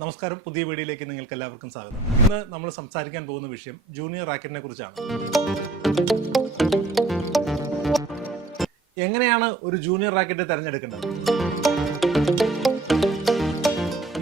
നമസ്കാരം, പുതിയ വീഡിയോയിലേക്ക് നിങ്ങൾക്ക് എല്ലാവർക്കും സ്വാഗതം. ഇന്ന് നമ്മൾ സംസാരിക്കാൻ പോകുന്ന വിഷയം ജൂനിയർ റാക്കറ്റിനെ കുറിച്ചാണ്. എങ്ങനെയാണ് ഒരു ജൂനിയർ റാക്കറ്റ് തിരഞ്ഞെടുക്കേണ്ടത്?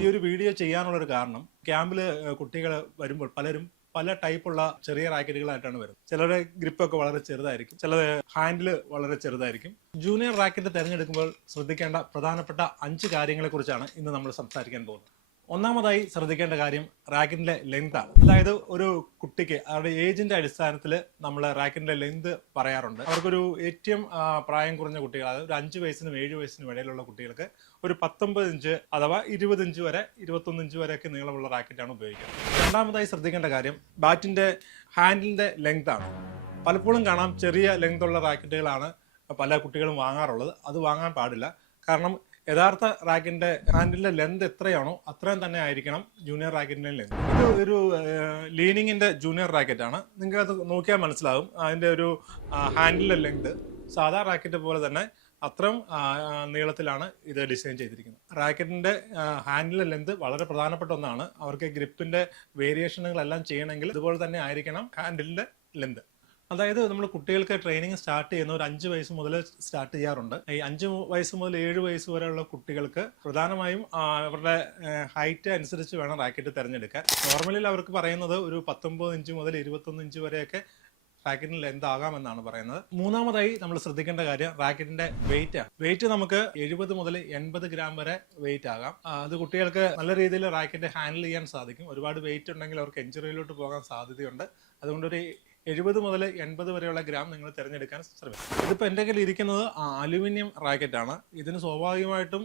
ഈ ഒരു വീഡിയോ ചെയ്യാനുള്ളൊരു കാരണം, ക്യാമ്പിൽ കുട്ടികൾ വരുമ്പോൾ പലരും പല ടൈപ്പുള്ള ചെറിയ റാക്കറ്റുകളായിട്ടാണ് വരുന്നത്. ചിലരുടെ ഗ്രിപ്പൊക്കെ വളരെ ചെറുതായിരിക്കും, ചിലത് ഹാൻഡിൽ വളരെ ചെറുതായിരിക്കും. ജൂനിയർ റാക്കറ്റ് തിരഞ്ഞെടുക്കുമ്പോൾ ശ്രദ്ധിക്കേണ്ട പ്രധാനപ്പെട്ട 5 കാര്യങ്ങളെ കുറിച്ചാണ് ഇന്ന് നമ്മൾ സംസാരിക്കാൻ പോകുന്നത്. ഒന്നാമതായി ശ്രദ്ധിക്കേണ്ട കാര്യം റാക്കറ്റിന്റെ ലെങ്ത് ആണ്. അതായത് ഒരു കുട്ടിക്ക് അവരുടെ ഏജിന്റെ അടിസ്ഥാനത്തിൽ നമ്മൾ റാക്കറ്റിന്റെ ലെങ്ത് പറയാറുണ്ട്. അവർക്കൊരു ഏറ്റവും പ്രായം കുറഞ്ഞ കുട്ടികൾ, അതായത് ഒരു 5 വയസ്സിനും 7 വയസ്സിനും ഇടയിലുള്ള കുട്ടികൾക്ക് ഒരു 19 ഇഞ്ച് അഥവാ 20 ഇഞ്ച് വരെ 21 ഇഞ്ച് വരെയൊക്കെ നീളമുള്ള റാക്കറ്റാണ് ഉപയോഗിക്കുന്നത്. രണ്ടാമതായി ശ്രദ്ധിക്കേണ്ട കാര്യം ബാറ്റിന്റെ ഹാൻഡിലിന്റെ ലെങ്ത് ആണ്. പലപ്പോഴും കാണാം ചെറിയ ലെങ്ത് ഉള്ള റാക്കറ്റുകളാണ് പല കുട്ടികളും വാങ്ങാറുള്ളത്. അത് വാങ്ങാൻ പാടില്ല. കാരണം യഥാർത്ഥ റാക്കറ്റിന്റെ ഹാൻഡിലിന്റെ ലെന്ത് എത്രയാണോ അത്രയും തന്നെ ആയിരിക്കണം ജൂനിയർ റാക്കറ്റിന്റെ ലെന്ത്. ഇത് ഒരു ലീനിങ്ങിന്റെ ജൂനിയർ റാക്കറ്റ് ആണ്. നിങ്ങൾക്ക് അത് നോക്കിയാൽ മനസ്സിലാവും. അതിന്റെ ഒരു ഹാൻഡിലിന്റെ ലെന്ത് സാധാ റാക്കറ്റ് പോലെ തന്നെ അത്രയും നീളത്തിലാണ് ഇത് ഡിസൈൻ ചെയ്തിരിക്കുന്നത്. റാക്കറ്റിന്റെ ഹാൻഡിലിന്റെ ലെന്ത് വളരെ പ്രധാനപ്പെട്ട ഒന്നാണ്. അവർക്ക് ഗ്രിപ്പിന്റെ വേരിയേഷനുകളെല്ലാം ചെയ്യണമെങ്കിൽ ഇതുപോലെ തന്നെ ആയിരിക്കണം ഹാൻഡിലിന്റെ ലെന്ത്. അതായത് നമ്മൾ കുട്ടികൾക്ക് ട്രെയിനിങ് സ്റ്റാർട്ട് ചെയ്യുന്ന ഒരു 5 വയസ്സ് മുതൽ സ്റ്റാർട്ട് ചെയ്യാറുണ്ട്. ഈ 5 വയസ്സ് മുതൽ 7 വയസ്സ് വരെയുള്ള കുട്ടികൾക്ക് പ്രധാനമായും അവരുടെ ഹൈറ്റ് അനുസരിച്ച് വേണം റാക്കറ്റ് തിരഞ്ഞെടുക്കാൻ. നോർമലി അവർക്ക് പറയുന്നത് ഒരു 19 ഇഞ്ച് മുതൽ 21 ഇഞ്ച് വരെയൊക്കെ റാക്കറ്റിന് ലെന്ത് ആകാമെന്നാണ് പറയുന്നത്. മൂന്നാമതായി നമ്മൾ ശ്രദ്ധിക്കേണ്ട കാര്യം റാക്കറ്റിന്റെ വെയിറ്റ് ആണ്. വെയിറ്റ് നമുക്ക് 70 മുതൽ 80 ഗ്രാം വരെ വെയിറ്റ് ആകാം. അത് കുട്ടികൾക്ക് നല്ല രീതിയിൽ റാക്കറ്റ് ഹാൻഡിൽ ചെയ്യാൻ സാധിക്കും. ഒരുപാട് വെയിറ്റ് ഉണ്ടെങ്കിൽ അവർക്ക് ഇഞ്ചുറിയിലോട്ട് പോകാൻ സാധ്യതയുണ്ട്. അതുകൊണ്ട് ഒരു 70 മുതൽ 80 വരെയുള്ള ഗ്രാം നിങ്ങൾ തിരഞ്ഞെടുക്കാൻ ശ്രമിക്കും. ഇതിപ്പോൾ എൻ്റെ കയ്യിൽ ഇരിക്കുന്നത് അലുമിനിയം റാക്കറ്റ് ആണ്. ഇതിന് സ്വാഭാവികമായിട്ടും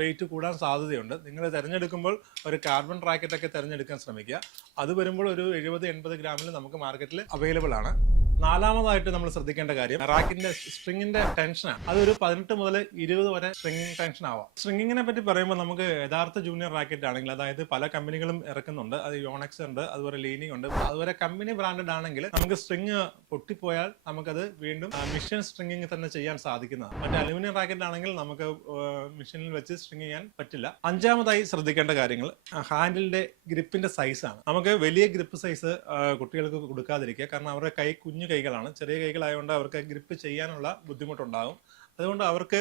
വെയിറ്റ് കൂടാൻ സാധ്യതയുണ്ട്. നിങ്ങൾ തിരഞ്ഞെടുക്കുമ്പോൾ ഒരു കാർബൺ റാക്കറ്റൊക്കെ തിരഞ്ഞെടുക്കാൻ ശ്രമിക്കുക. അത് വരുമ്പോൾ ഒരു 70-80 ഗ്രാമിൽ നമുക്ക് മാർക്കറ്റിൽ അവൈലബിൾ ആണ്. നാലാമതായിട്ട് നമ്മൾ ശ്രദ്ധിക്കേണ്ട കാര്യം റാക്കറ്റിന്റെ സ്ട്രിങ്ങിന്റെ ടെൻഷനാണ്. അതൊരു 18 മുതൽ 20 വരെ സ്ട്രിങ്ങിങ് ടെൻഷൻ ആവാം. സ്ട്രിങ്ങിങ്ങിനെ പറ്റി പറയുമ്പോൾ നമുക്ക് യഥാർത്ഥ ജൂനിയർ റാക്കറ്റ് ആണെങ്കിൽ, അതായത് പല കമ്പനികളും ഇറക്കുന്നുണ്ട്, അത് യോണെക്സ് ഉണ്ട്, അതുപോലെ ലീനിങ് ഉണ്ട്, അതുപോലെ കമ്പനി ബ്രാൻഡഡ് ആണെങ്കിൽ നമുക്ക് സ്ട്രിങ് പൊട്ടിപ്പോയാൽ നമുക്കത് വീണ്ടും മിഷൻ സ്ട്രിങ്ങിങ് തന്നെ ചെയ്യാൻ സാധിക്കുന്നതാണ്. മറ്റേ അലുമിനിയം റാക്കറ്റ് ആണെങ്കിൽ നമുക്ക് മിഷനിൽ വെച്ച് സ്ട്രിങ് ചെയ്യാൻ പറ്റില്ല. അഞ്ചാമതായി ശ്രദ്ധിക്കേണ്ട കാര്യങ്ങൾ ഹാൻഡിലിന്റെ ഗ്രിപ്പിന്റെ സൈസാണ്. നമുക്ക് വലിയ ഗ്രിപ്പ് സൈസ് കുട്ടികൾക്ക് കൊടുക്കാതിരിക്കുക. കാരണം അവരുടെ കൈ കുഞ്ഞു കൈകളാണ്. ചെറിയ കൈകളായതുകൊണ്ട് അവർക്ക് ഗ്രിപ്പ് ചെയ്യാനുള്ള ബുദ്ധിമുട്ടുണ്ടാകും. അതുകൊണ്ട് അവർക്ക്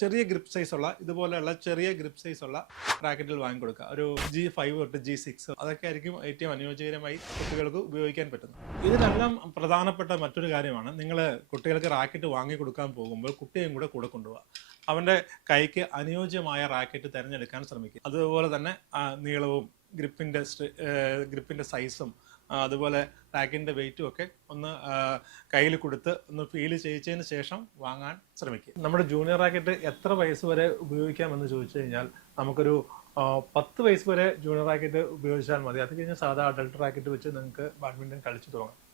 ചെറിയ ഗ്രിപ്പ് സൈസ് ഉള്ള ഇതുപോലെയുള്ള ചെറിയ ഗ്രിപ്പ് സൈസ് ഉള്ള റാക്കറ്റിൽ വാങ്ങിക്കൊടുക്കുക. ഒരു G5 തൊട്ട് G6 അതൊക്കെ ആയിരിക്കും ഏറ്റവും അനുയോജ്യകരമായി കുട്ടികൾക്ക് ഉപയോഗിക്കാൻ പറ്റുന്നത്. ഇതിനെല്ലാം പ്രധാനപ്പെട്ട മറ്റൊരു കാര്യമാണ്, നിങ്ങൾ കുട്ടികൾക്ക് റാക്കറ്റ് വാങ്ങിക്കൊടുക്കാൻ പോകുമ്പോൾ കുട്ടിയും കൂടെ കൊണ്ടുപോവുക. അവൻ്റെ കൈക്ക് അനുയോജ്യമായ റാക്കറ്റ് തിരഞ്ഞെടുക്കാൻ ശ്രമിക്കുക. അതുപോലെ തന്നെ നീളവും ഗ്രിപ്പിൻ്റെ സൈസും അതുപോലെ റാക്കറ്റിൻ്റെ വെയിറ്റും ഒക്കെ ഒന്ന് കയ്യിൽ കൊടുത്ത് ഒന്ന് ഫീൽ ചെയ്യിച്ചതിന് ശേഷം വാങ്ങാൻ ശ്രമിക്കുക. നമ്മുടെ ജൂനിയർ റാക്കറ്റ് എത്ര വയസ്സ് വരെ ഉപയോഗിക്കാമെന്ന് ചോദിച്ചു കഴിഞ്ഞാൽ നമുക്കൊരു 10 വയസ്സ് വരെ ജൂനിയർ റാക്കറ്റ് ഉപയോഗിച്ചാൽ മതി. അത് കഴിഞ്ഞ് സാധാ അഡൾട്ട് റാക്കറ്റ് വെച്ച് നിങ്ങൾക്ക് ബാഡ്മിൻ്റൺ കളിച്ചു തുടങ്ങാം.